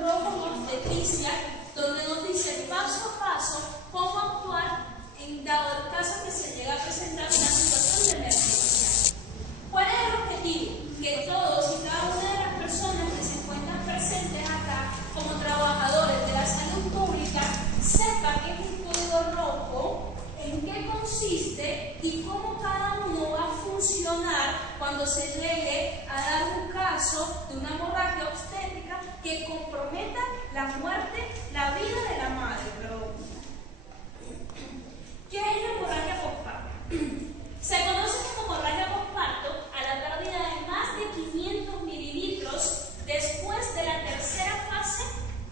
rojo en obstetricia, donde nos dice paso a paso cómo actuar en dado el caso que se llega a presentar una situación de emergencia. ¿Cuál es el objetivo? Que todos y cada una de las personas que se encuentran presentes acá como trabajadores de la salud pública sepan qué es un código rojo, en qué consiste y cómo cada uno va a funcionar cuando se llegue a dar un caso de una hemorragia obstétrica que comprometa la muerte, la vida de la madre. ¿Qué es la hemorragia postparto? Se conoce como hemorragia postparto a la pérdida de más de 500 mililitros después de la tercera fase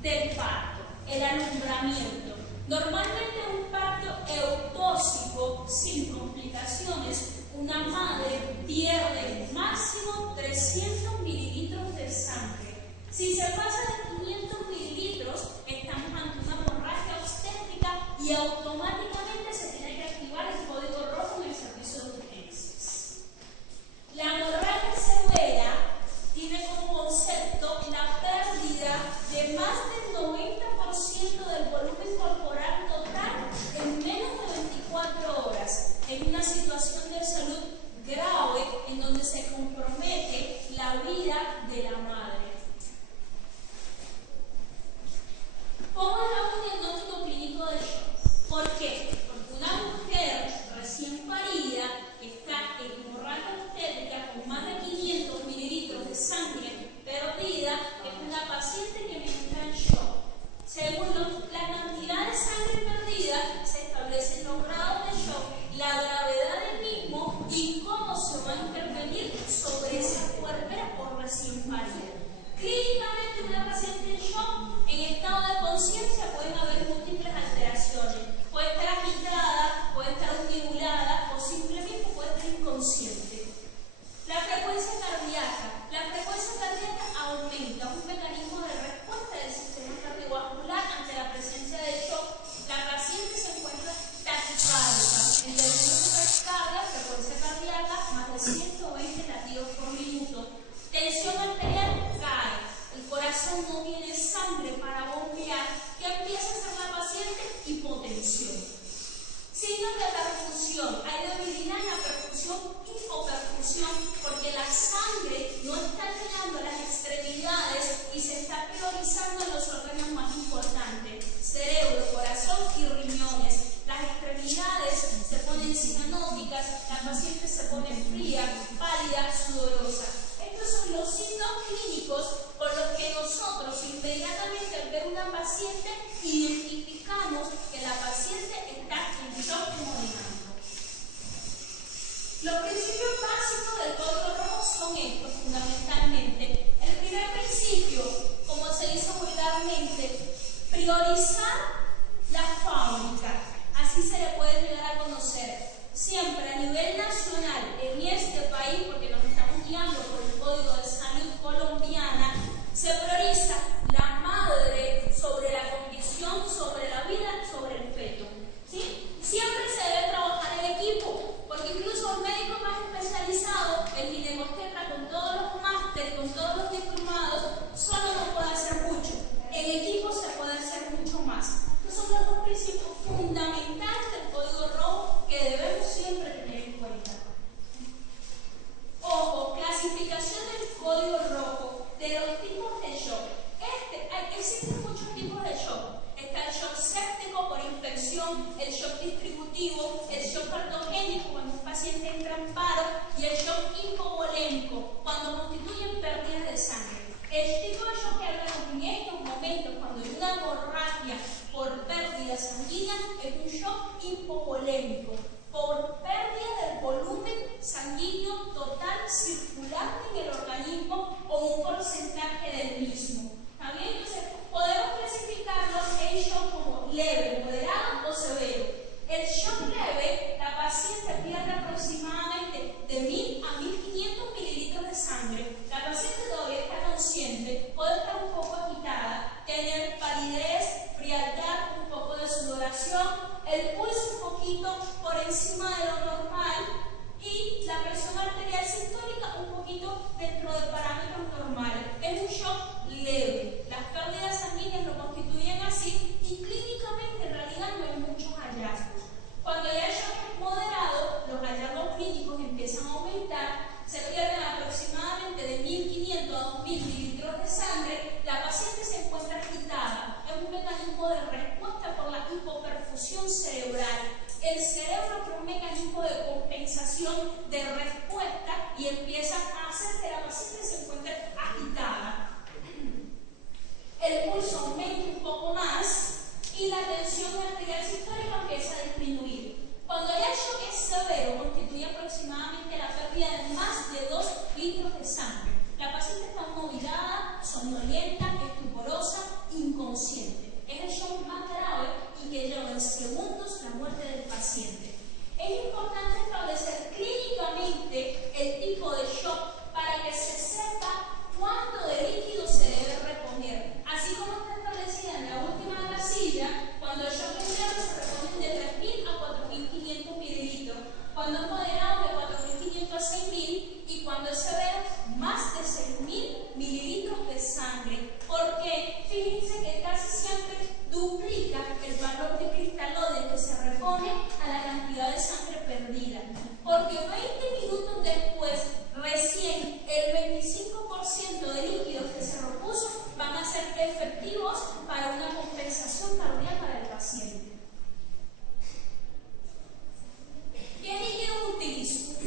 del parto, el alumbramiento. Normalmente un parto eutóxico sin complicaciones, una madre pierde máximo 300 mililitros de sangre. Si se pasa de 500 mililitros, estamos ante una hemorragia obstétrica y automáticamente se tiene que activar el código rojo en el servicio de urgencias. La hemorragia severa tiene como concepto la pérdida de más del 90% del volumen corporal total en menos de 24 horas, en una situación de salud grave en donde se compromete la vida de la madre. ¿Cómo damos un diagnóstico clínico de shock? ¿Por qué? Porque una mujer recién parida que está en hemorragia obstétrica con más de 500 mililitros de sangre perdida es una paciente que entra en shock. Según la cantidad de sangre perdida, se establecen los grados de shock, la gravedad del mismo y cómo se va a intervenir sobre esa puérpera por recién parida. Clínicamente, una paciente en shock, en estado de conciencia, pueden haber múltiples alteraciones. Puede estar agitada, puede estar ondulada o simplemente puede estar inconsciente. La frecuencia cardíaca. La frecuencia cardíaca aumenta, un mecanismo de respuesta del sistema cardiovascular ante la presencia de shock. La paciente se encuentra taquicárdica, entendiendo su taquicardia, frecuencia cardíaca, más de 120 latidos por minuto. Tensión arterial cae, el corazón no tiene sangre para bombear, ¿qué empieza a hacer la paciente? Hipotensión. Signos de perfusión, hay debilidad en la perfusión, hipoperfusión, porque la sangre no está llegando a las extremidades y se está priorizando en los órganos más importantes, cerebro, corazón y riñones. Las extremidades se ponen cianóticas, la paciente se pone fría, pálida, sudorosa. Estos son los signos clínicos por los que nosotros inmediatamente al ver una paciente identificamos que la paciente está en shock hemodinámico. Los principios básicos del código rojo son estos fundamentalmente. El primer principio, como se dice vulgarmente, priorizar la fábrica. Así se le puede llegar a conocer. Siempre a nivel nacional, en este país, porque nos estamos guiando por el Código de Salud colombiana, se prioriza la madre sobre la condición, sobre función de respuesta y empieza a hacer que la paciente se encuentre agitada. El pulso aumenta un poco más y la tensión arterial sistólica empieza a disminuir. Cuando ya el shock es severo, constituye aproximadamente la pérdida de más de 2 litros de sangre. La paciente está movilada, somnolienta, estuporosa, inconsciente. Es el shock más grave y que lleva en segundos la muerte del paciente. Es importante establecer clínicamente el tipo de shock para que se sepa cuánto de líquido se debe reponer. Así como está establecida en la última casilla, cuando el shock es leve se reponen de 3.000 a 4.500 mililitros, cuando es moderado de 4.500 a 6.000 y cuando es severo más de 6.000 mililitros de sangre. Porque fíjense que casi siempre duplica el valor de cristaloides que se repone a la cantidad de sangre perdida. Porque 20 minutos después, recién el 25% de líquidos que se repuso van a ser efectivos para una compensación cardíaca para el paciente. ¿Qué líquidos utilizo?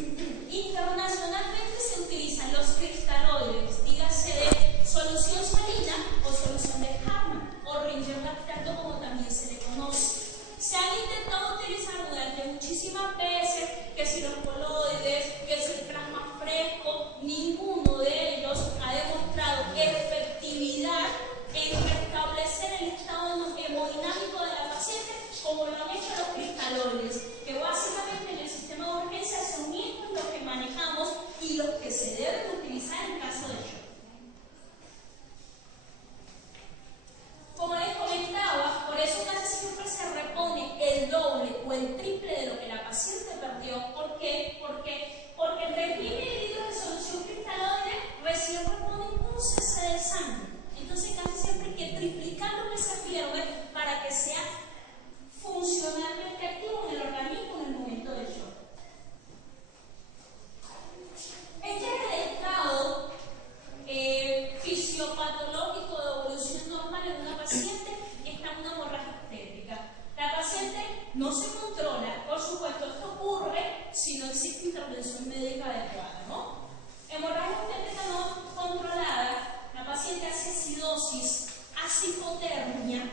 Internacionalmente se utilizan los cristaloides, dígase de solución salina o solución de Hartmann o Ringer lactato como también se le conoce. Se han intentado utilizar durante muchísimas veces, que si los coloides, que si el plasma fresco, ninguno de ellos ha demostrado efectividad en restablecer el estado hemodinámico de la paciente como lo han hecho los cristaloides, que básicamente en el sistema de urgencia son estos los que manejamos y los que se deben utilizar en caso de shock. Como les comentaba, por eso casi siempre se repone el doble o el triple de lo que la paciente perdió. ¿Por qué? Porque el 3.000 mililitros de solución cristaloide recién reponen un cc de sangre. Entonces casi siempre hay que triplicar lo que se pierde para que sea funcionalmente activo en el organismo en el momento del shock. Este es el estado fisiopatológico de evolución normal en una paciente que está en una hemorragia obstétrica. La paciente no se controla, por supuesto, esto ocurre si no existe intervención médica adecuada, ¿no? Hemorragia obstétrica no controlada, la paciente hace acidosis, hace hipotermia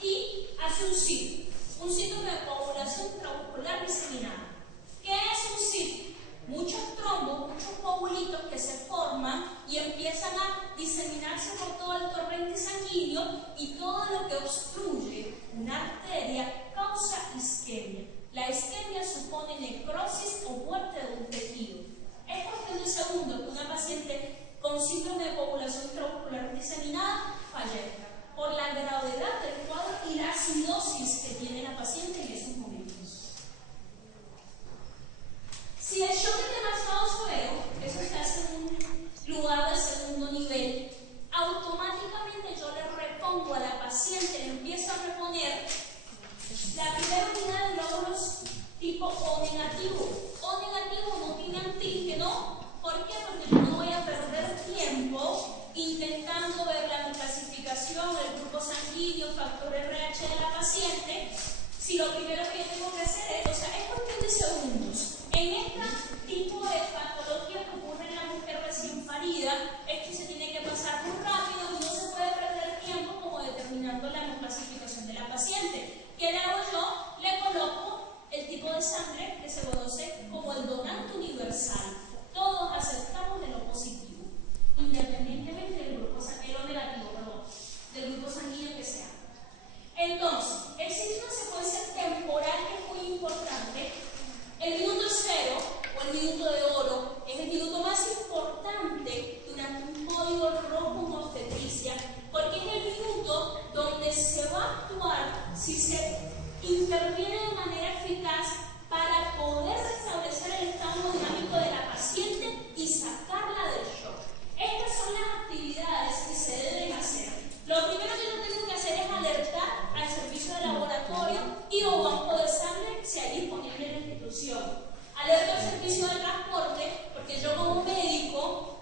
y hace un SID, un síndrome de coagulación intramuscular diseminada. ¿Qué es un SID? Muchos trombos, muchos coagulitos que se forman y empiezan a diseminarse por todo el torrente sanguíneo y todo lo que obstruye una arteria causa isquemia. La isquemia supone necrosis o muerte de un tejido. Es cuestión de segundos que una paciente con síndrome de coagulación intramuscular diseminada fallezca por la gravedad del cuadro y la acidosis que tiene la paciente en esos momentos. Si el shock es demasiado severo, eso se hace en un lugar de segundo nivel, automáticamente yo le repongo a la paciente, le empiezo a reponer la primera unidad de glóbulos tipo O negativo. O negativo no tiene antígeno. ¿Por qué? Porque yo no voy a perder tiempo intentando ver la clasificación, el grupo sanguíneo, factor RH de la paciente, si lo primero que yo tengo que hacer es, es cuestión de segundos. En este tipo de patología que ocurre en la mujer recién parida, esto se tiene que pasar muy rápido y no se puede perder tiempo como determinando la clasificación de la paciente. ¿Qué le hago yo? Le coloco el tipo de sangre que se conoce como el donante universal. Todos aceptamos de lo positivo, independientemente del grupo sanguíneo negativo, del grupo sanguíneo que sea. Entonces, existe una secuencia temporal que es muy importante. El minuto cero o el minuto de oro es el minuto más importante durante un código rojo en obstetricia, porque es el minuto donde se va a actuar si se interviene de manera eficaz para poder restablecer el estado dinámico de la paciente y sacarla del shock. Estas son las actividades que se deben hacer. Lo primero que yo tengo que hacer es alertar al servicio de laboratorio y o banco de sangre si hay disponible en la institución. Alerto al servicio de transporte porque yo como médico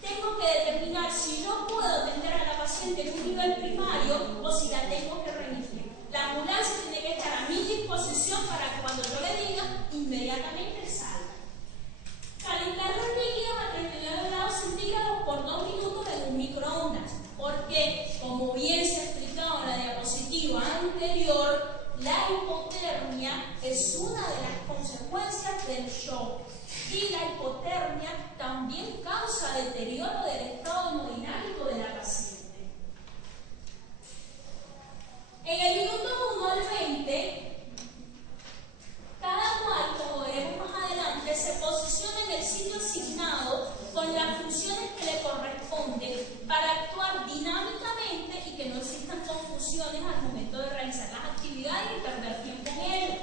tengo que determinar si yo puedo atender a la paciente en un nivel primario o si la tengo que remitir. La ambulancia tiene que estar a mi disposición para que cuando yo como bien se ha explicado en la diapositiva anterior, la hipotermia es una de las consecuencias del shock. Y la hipotermia también causa deterioro del estado hemodinámico de la paciente. En el minuto 1 al 20, cada cual, como veremos más adelante, se posiciona en el sitio asignado con las funciones que le corresponden para actuar dinámicamente y que no existan confusiones al momento de realizar las actividades y perder tiempo en ello.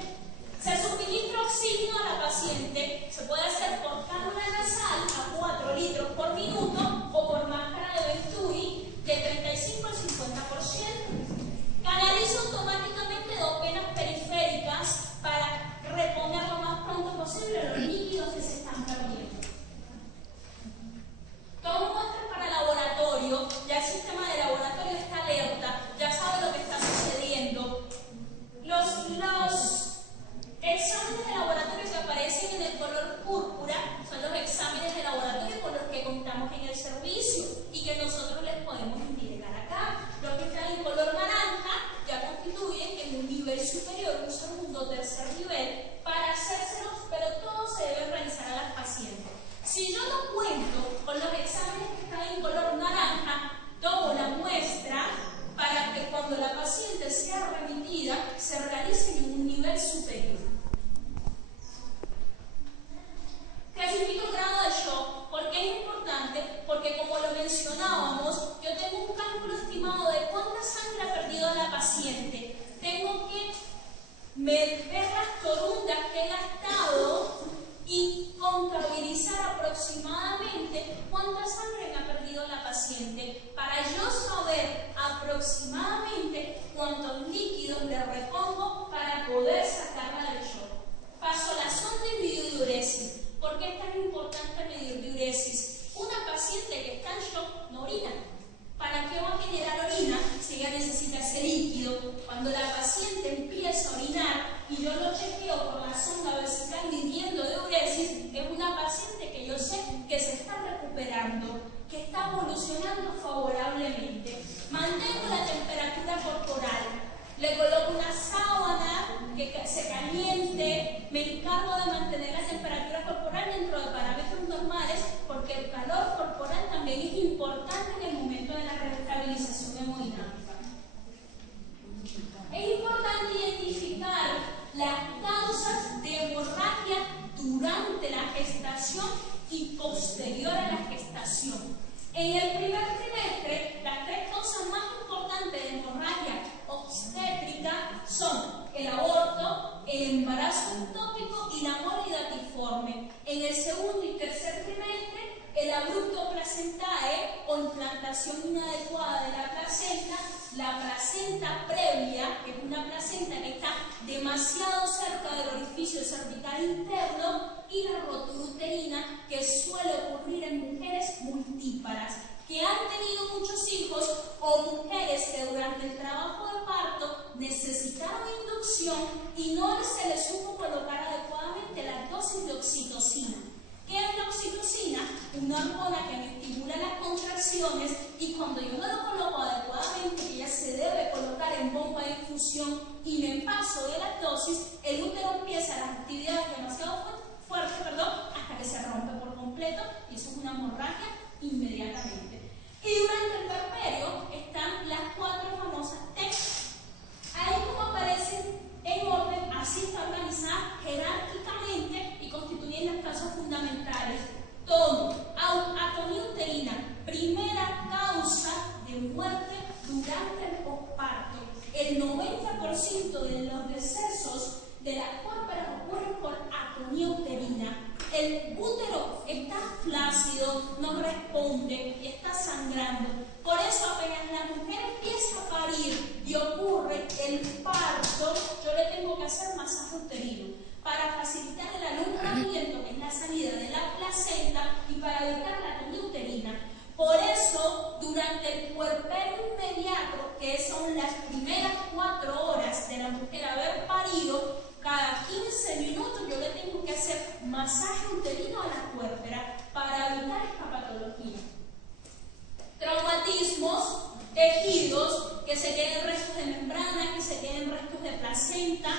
Se suministra oxígeno a la paciente, se puede hacer por cánula nasal a 4 litros por minuto o por máscara de Venturi de 35 al 50%. Canaliza automáticamente 2 venas periféricas para reponer lo más pronto posible los líquidos que se están perdiendo. Tomo muestras para laboratorio, ya el sistema de laboratorio está alerta, ya sabe lo que está sucediendo. Los exámenes de laboratorio que aparecen en el color púrpura son los exámenes de laboratorio con los que contamos en el servicio y que nosotros les podemos entregar acá. Los que están en color naranja ya constituyen en un nivel superior, un segundo o tercer nivel, para hacérselos, pero todos se deben realizar a las pacientes. Si yo no cuento con los exámenes que están en color naranja, tomo la muestra para que cuando la paciente sea remitida se realicen en un nivel superior. Clasifico el grado de shock. ¿Por qué es importante? Porque como lo mencionábamos, yo tengo un cálculo estimado de cuánta sangre ha perdido la paciente. Tengo que ver las torundas que he gastado y contabilizar aproximadamente cuánta sangre me ha perdido la paciente para yo saber aproximadamente cuántos líquidos le repongo para poder sacarla del shock. Paso a la sonda y videodiuresis. ¿Por qué es tan importante medir diuresis? Una paciente que está en shock no orina. ¿Para qué va a generar orina si ella necesita ese líquido? Cuando la paciente empieza a orinar y yo lo chequeo por la sonda vesical midiendo diuresis, es una paciente que yo sé que se está recuperando, que está evolucionando favorablemente. Mantengo la temperatura corporal. Le coloco una sábana que se caliente, me encargo de mantener la temperatura corporal dentro de parámetros normales porque el calor corporal también es importante en el momento de la restabilización hemodinámica. Es importante identificar las causas de hemorragia durante la gestación y posterior a la gestación. En el primer trimestre, las 3 causas más importantes de hemorragia obstétrica son el aborto, el embarazo ectópico y la morbilidatiforme. En el segundo y tercer trimestre, el abrupto placentae o implantación inadecuada de la placenta previa, que es una placenta que está demasiado cerca del orificio cervical interno, y la rotura uterina, que suele ocurrir en mujeres multíparas, que han tenido muchos hijos o mujeres que durante el trabajo de parto necesitaron inducción y no se les supo colocar adecuadamente la dosis de oxitocina. ¿Qué es la oxitocina? Una hormona que me estimula las contracciones y cuando yo no lo coloco adecuadamente, que ya se debe colocar en bomba de infusión y me paso de la dosis, el útero empieza las actividades demasiado fuertes, hasta que se rompe por completo y eso es una hemorragia inmediatamente. Y durante el puerperio están las 4 famosas T. Ahí como aparecen en orden, así está organizada jerárquicamente y constituyen las causas fundamentales. Tono, atonía uterina, primera causa de muerte durante el posparto. El 90% de los decesos de las puérperas ocurren por atonía uterina. El útero está flácido, no responde y está sangrando. Por eso apenas la mujer empieza a parir y ocurre el parto, yo le tengo que hacer masaje uterino para facilitar el alumbramiento, que es la salida de la placenta, y para evitar la atonía uterina. Por eso, durante el puerperio inmediato, que son las primeras 4 horas de la mujer haber parido, cada 15 minutos yo le tengo que hacer masaje uterino a la puérpera para evitar esta patología. Traumatismos, tejidos, que se queden restos de membrana, que se queden restos de placenta.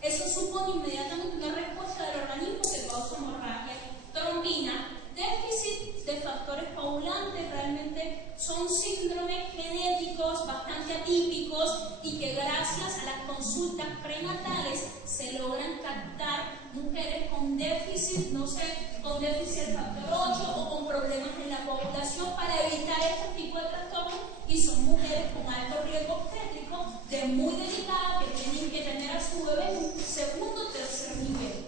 Eso supone inmediatamente una respuesta del organismo que causa hemorragia. Trombina, déficit de factores coagulantes, realmente son síndromes genéticos bastante atípicos y que gracias a las consultas prenatales se logran captar mujeres con déficit, no sé, con déficit del factor 8 o con problemas en la coagulación para evitar este tipo de trastornos, y son mujeres con alto riesgo obstétrico, de muy delicada, que tienen que tener a su bebé en un segundo o tercer nivel.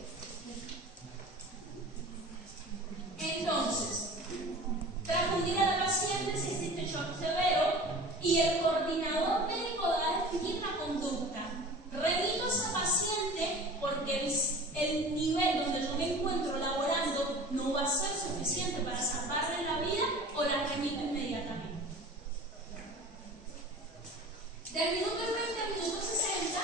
Entonces, transfundir a la paciente si existe shock severo, y el coordinador médico va a definir la conducta. Remito a esa paciente porque el nivel donde yo me encuentro laborando no va a ser suficiente para salvarle la vida, o la remito inmediatamente. Del minuto 20 al minuto 60,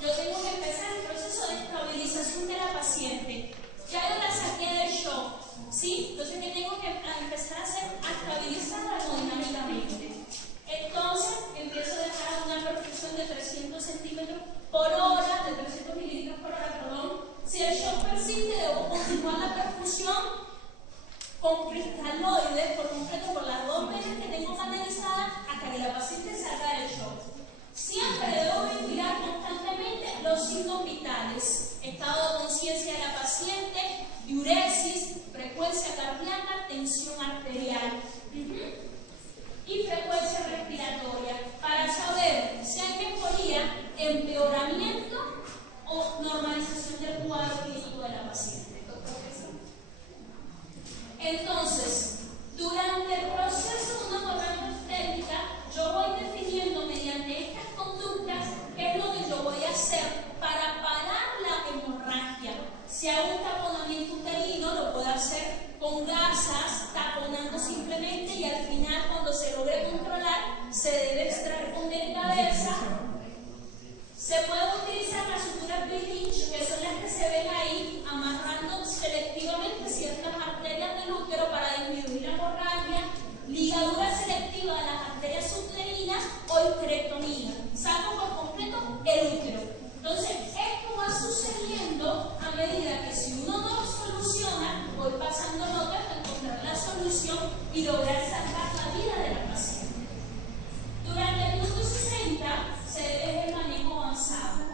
yo tengo que empezar el proceso de estabilización de la paciente. Ya yo la saqué del shock, ¿sí? Entonces, ¿qué tengo que empezar a hacer? A estabilizarla hemodinámicamente. Entonces, empiezo a dejar una perfusión de 300 centímetros por hora, de 300 mililitros por hora, perdón. Si el shock persiste, debo continuar la perfusión con cristaloides por completo por las 2 venas que tengo canalizadas hasta que la paciente salga del shock. Siempre debo ventilar constantemente los signos vitales: estado de conciencia de la paciente, diuresis, frecuencia cardíaca, tensión arterial y frecuencia respiratoria, para saber si hay mejoría, empeoramiento o normalización del cuadro clínico de la paciente. Entonces, durante el proceso de una correcta obstétrica, yo voy definiendo mediante estas conductas qué es lo que yo voy a hacer para parar la hemorragia. Si hago un taponamiento uterino, lo puedo hacer con gasas, taponando simplemente, y al final, cuando se logre controlar, se debe extraer con delicadeza. Se puede utilizar las suturas Bridge, que son las que se ven ahí, amarrando selectivamente ciertas arterias del útero para disminuir la hemorragia, ligadura selectiva de las arterias uterinas o histerectomía. Saco por completo el útero. Entonces, esto va sucediendo a medida que, si uno no lo soluciona, voy pasando notas para encontrar la solución y lograr salvar la vida de la paciente. Durante el minuto 60 se debe ver el manejo avanzado.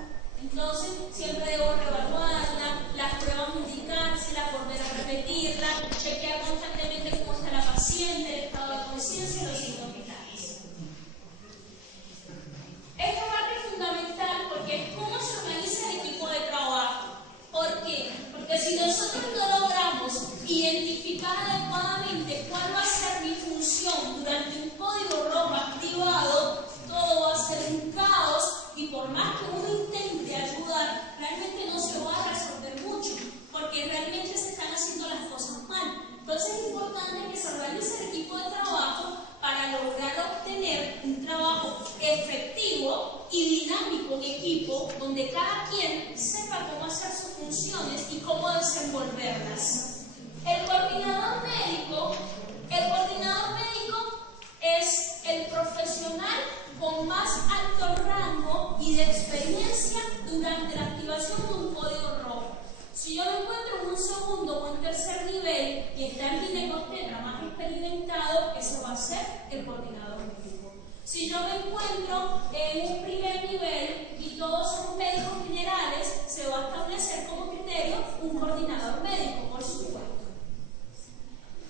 Entonces, siempre debo reevaluarla, las pruebas indicárselas, volver a repetirla, chequear constantemente cómo está la paciente, el estado de conciencia y los signos vitales. Esta parte es fundamental porque es cómo se organiza el equipo de trabajo. ¿Por qué? Porque si nosotros no logramos identificar adecuadamente cuál va a ser mi función durante un código rojo activado, todo va a ser un caos, y por más que uno intente ayudar, realmente no se va a resolver mucho, porque realmente se están haciendo las cosas mal. Entonces es importante que se organice el equipo de trabajo para lograr obtener un trabajo efectivo y dinámico en equipo, donde cada quien sepa cómo hacer sus funciones y cómo desenvolverlas. El coordinador médico es el profesional con más alto rango y de experiencia durante la activación de un código rojo. Si yo lo encuentro en un segundo o en tercer nivel y está el ginecobstetra más experimentado, ese va a ser el coordinador médico. Si yo me encuentro en un primer nivel y todos somos médicos generales, se va a establecer como criterio un coordinador médico, por supuesto.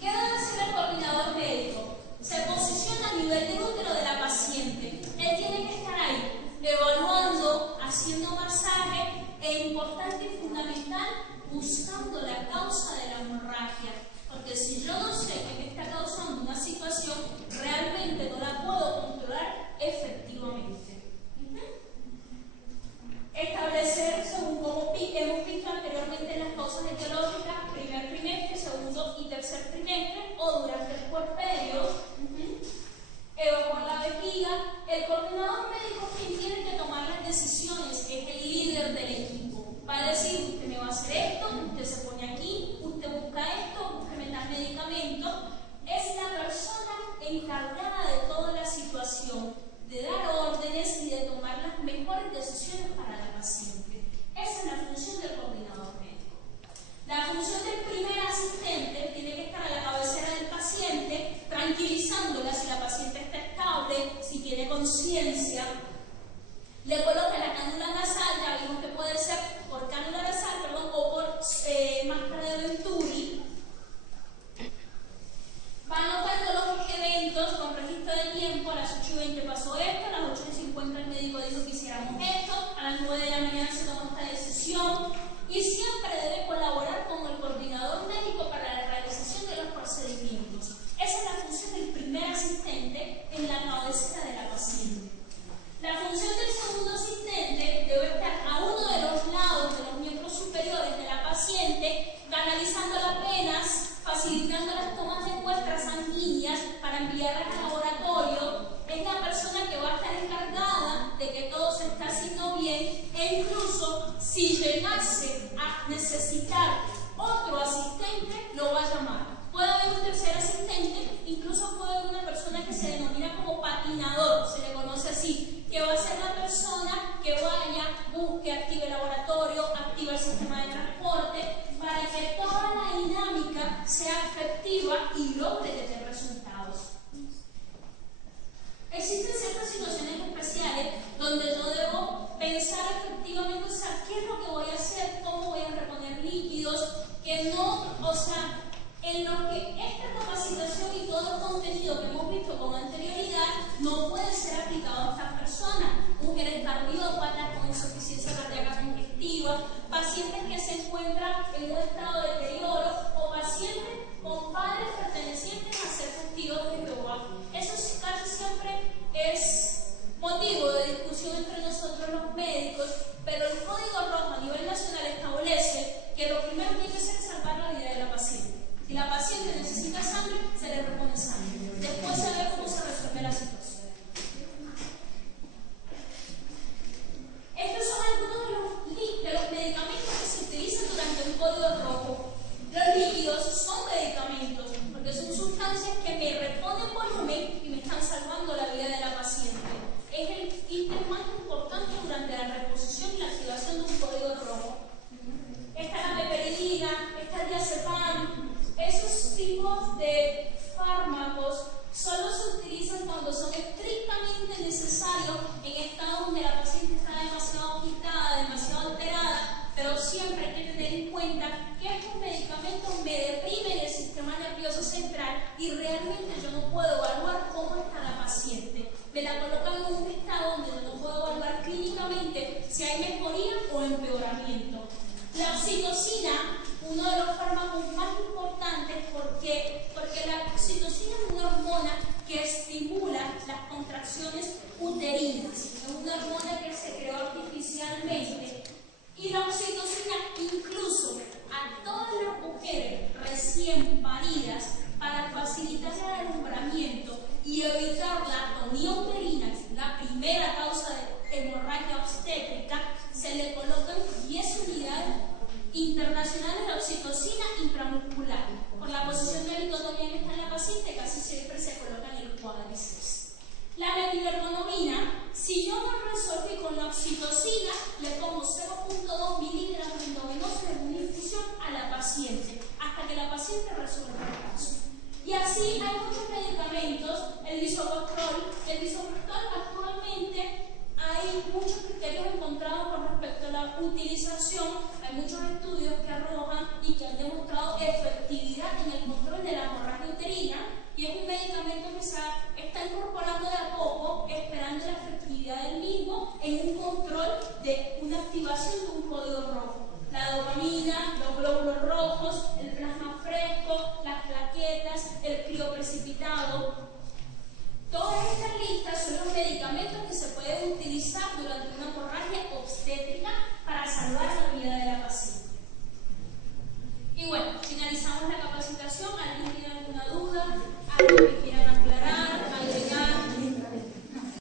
¿Qué debe hacer el coordinador médico? Se posiciona a nivel del útero de la paciente. Él tiene que estar ahí, evaluando, haciendo masaje, e importante y fundamental, buscando la causa de la hemorragia. Porque si yo no sé qué me está causando una situación, realmente no la puedo controlar efectivamente. Establecer, según como hemos visto anteriormente en las causas etiológicas, situación de dar órdenes y de tomar las mejores decisiones para la paciente. Esa es la función del coordinador médico. La función del primer asistente tiene que estar a la cabecera del paciente, tranquilizándola si la paciente está estable, si tiene conciencia. Le coloca la cánula nasal, ya vimos que puede ser por cánula nasal, perdón, o por máscara de Venturi. Va anotando los eventos con registro de tiempo. A las 8:20 pasó esto, a las 8:50 el médico dijo que hiciéramos esto, a las 9 de la mañana se tomó esta decisión, y siempre debe colaborar con el coordinador médico para la realización de los procedimientos. Esa es la función del primer asistente en la cabecera de la paciente. La función del segundo asistente debe estar a uno de los lados de los miembros superiores de la paciente, canalizando las venas, facilitando las tomas de muestras sanguíneas para enviarlas al laboratorio. Es la persona que va a estar encargada de que todo se está haciendo bien, e incluso si llegase a necesitar otro asistente, lo va a llamar. Puede haber un tercer asistente, incluso puede haber una persona que se denomina como patinador, se le conoce así, que va a ser la persona que vaya, busque, active el laboratorio, active el sistema de transporte, para que toda la dinámica sea efectiva y logre tener resultados. Existen ciertas situaciones especiales donde yo debo pensar efectivamente, o sea, qué es lo que voy a hacer, cómo voy a reponer líquidos, que no, o sea, en lo que esta capacitación y todo el contenido que hemos visto con anterioridad no puede ser aplicado a estas personas. Mujeres cardiópatas con insuficiencia cardíaca congestiva, pacientes que se encuentran en un estado de deterioro o pacientes con padres pertenecientes a ser testigos de Jehová. Eso casi siempre es motivo de discusión entre nosotros los médicos, pero el Código Rojo a nivel nacional establece que lo primero que tiene que hacer es salvar la vida de la paciente. Si la paciente necesita sangre, se le repone sangre. Después se ve cómo se resuelve la situación. Estos son algunos de los medicamentos que se utilizan durante un código rojo. Los líquidos son medicamentos porque son sustancias que me reponen volumen y me están salvando la vida de la paciente. Es el ítem más importante durante la reposición y la activación de un código rojo. Está la peperidina, está el diazepam. Esos tipos de fármacos solo se utilizan cuando son estrictamente necesarios en estados donde la paciente está demasiado agitada, demasiado alterada, pero siempre hay que tener en cuenta que estos medicamentos me deprimen el sistema nervioso central y realmente yo no puedo evaluar cómo está la paciente. Me la colocan en un estado donde yo no puedo evaluar clínicamente si hay mejoría o empeoramiento. La oxitocina, uno de los fármacos más importantes, porque la oxitocina es una hormona que estimula las contracciones uterinas, es una hormona que se creó artificialmente, y la oxitocina incluso a todas las mujeres recién paridas, para facilitar el alumbramiento y evitar la atonía uterina, que es la primera causa de hemorragia obstétrica, se le colocan 10 unidades internacionales de oxitocina intramuscular. Por la posición de la dicotomía que está en la paciente, casi siempre se coloca en el cuádriceps. La metilhermonomina, si yo no resolví con la oxitocina, le pongo 0.2 miligramos endovenosos en una infusión a la paciente, hasta que la paciente resuelva el caso. Y así hay muchos medicamentos, el bisoprostol